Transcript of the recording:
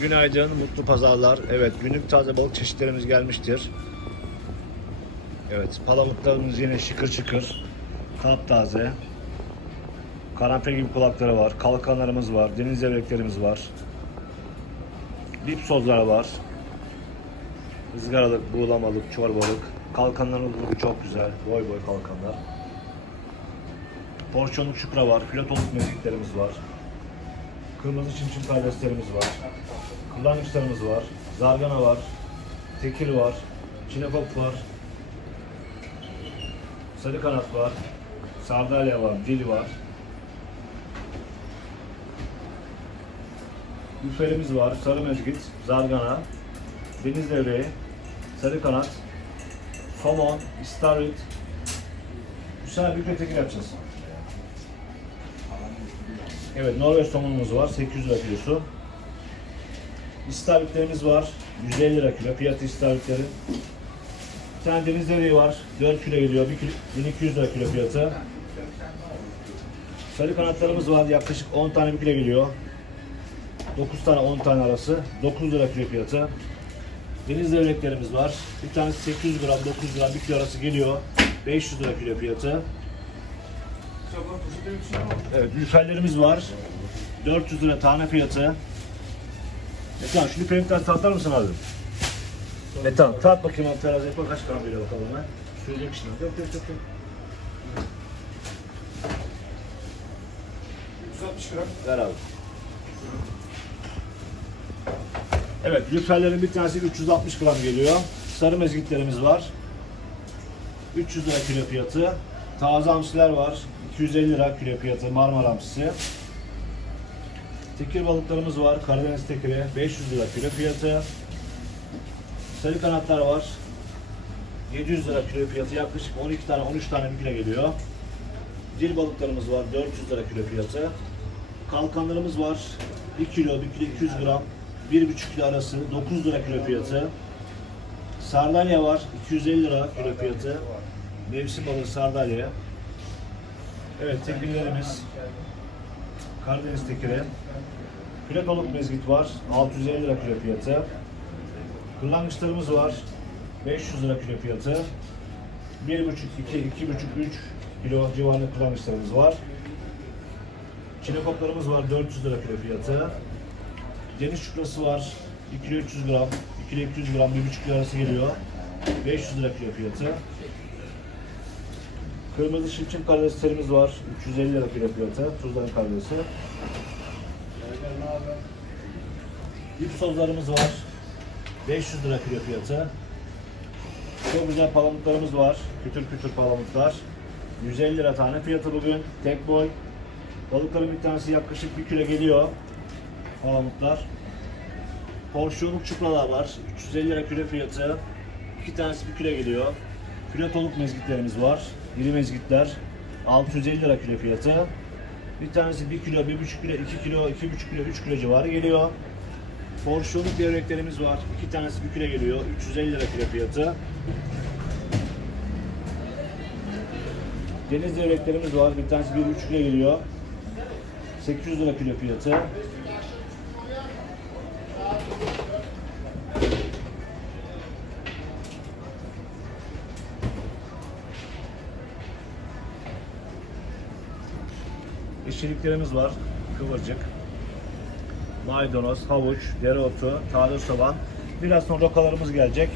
Günaydın, mutlu pazarlar. Evet, günlük taze balık çeşitlerimiz gelmiştir. Evet, palamutlarımız yine şıkır şıkır. Taptaze. Karanfil gibi kulakları var. Kalkanlarımız var. Deniz zevreklerimiz var. Dip sozları var. Izgaralık, buğulamalık, çorbalık. Kalkanlarımız çok güzel. Boy boy kalkanlar. Porsiyonluk çukra var. Filatoluk mezgitlerimiz var. Kırmızı çimçim karideslerimiz var. Kırlangıçlarımız var. Zargana var. Tekir var. Çinekop var. Sarı kanat var. Sardalya var. Dil var. Büfelimiz var. Sarı mezgit. Zargana. Deniz devreği. Sarı kanat. Somon. istavrit. Güzel bir tekir yapacağız. Evet, Norveç somonumuz var. 800 lira kilosu. İstavritlerimiz var. 150 lira kilo. Fiyatı istavritleri. Bir tane deniz deveyi var. 4 kilo geliyor. 1 kilo, 1200 lira kilo fiyatı. Sarı kanatlarımız var. Yaklaşık 10 tane 1 kilo geliyor. 9 tane 10 tane arası. 9 lira kilo fiyatı. Deniz devreklerimiz var. Bir tanesi 800 gram, 900 gram 1 kilo arası geliyor. 500 lira kilo fiyatı. Evet, lüferlerimiz var. 400 lira tane fiyatı. Metan, şu lüferi bir tane tartar mısın abi? Metan, tart bakayım abi teraziye koy kaç gram veriyor bakalım ha. Sürecek şimdi. Yok yok yok. yok. 160 gram. Ver abi. Evet, lüferlerin bir tanesi 360 gram geliyor. Sarı mezgitlerimiz var. 300 lira kilo fiyatı. Taze hamsiler var. 250 lira kilo fiyatı Marmara. Tekir balıklarımız var. Karadeniz tekiri 500 lira kilo fiyatı. Sarı kanatlar var. 700 lira kilo fiyatı. Yaklaşık 12 tane 13 tane bir geliyor. Dil balıklarımız var. 400 lira kilo fiyatı. Kalkanlarımız var. 1 kilo, 1 kilo 200 gram. 1,5 kilo arası 9 lira kilo fiyatı. Sardalya var 250 lira kilo fiyatı. Mevsim balığı sardalya. Evet tekirlerimiz. Karadeniz tekiri. Filetoluk mezgit var 650 lira kilo fiyatı. Kırlangıçlarımız var 500 lira kilo fiyatı. 1,5, 2, 2,5, 3 kilo civarında kırlangıçlarımız var. Çinekoplarımız var 400 lira kilo fiyatı. Deniz çuprası var 2 kilo 300 gram, 2 kilo 200 gram, 1,5 kilo arası geliyor. 500 lira kilo fiyatı. Kırmızı şimşim karideslerimiz var 350 lira kilo fiyatı. Tuzların karidesi. Dip sozlarımız var 500 lira kilo fiyatı. Çok güzel palamutlarımız var. Kütür kütür palamutlar. 150 lira tane fiyatı bugün. Tek boy. Balıkların bir tanesi yaklaşık 1 kilo geliyor. Palamutlar. Porsiyonluk çupralar var. 350 lira kilo fiyatı. İki tanesi 1 kilo geliyor. Filetoluk mezgitlerimiz var. İri mezgitler. 650 lira kilo fiyatı. Bir tanesi 1 kilo, 1,5 kilo, 2 kilo, 2,5 kilo, 3 kilo civarı geliyor. Porsiyonluk devreklerimiz var. İki tanesi 1 kilo geliyor. 350 lira kilo fiyatı. Deniz devreklerimiz var. Bir tanesi 1,5 kilo geliyor. 800 lira kilo fiyatı. İşçiliklerimiz var. Kıvırcık. Maydanoz, havuç, dereotu, taze soğan. Biraz sonra rokalarımız gelecek.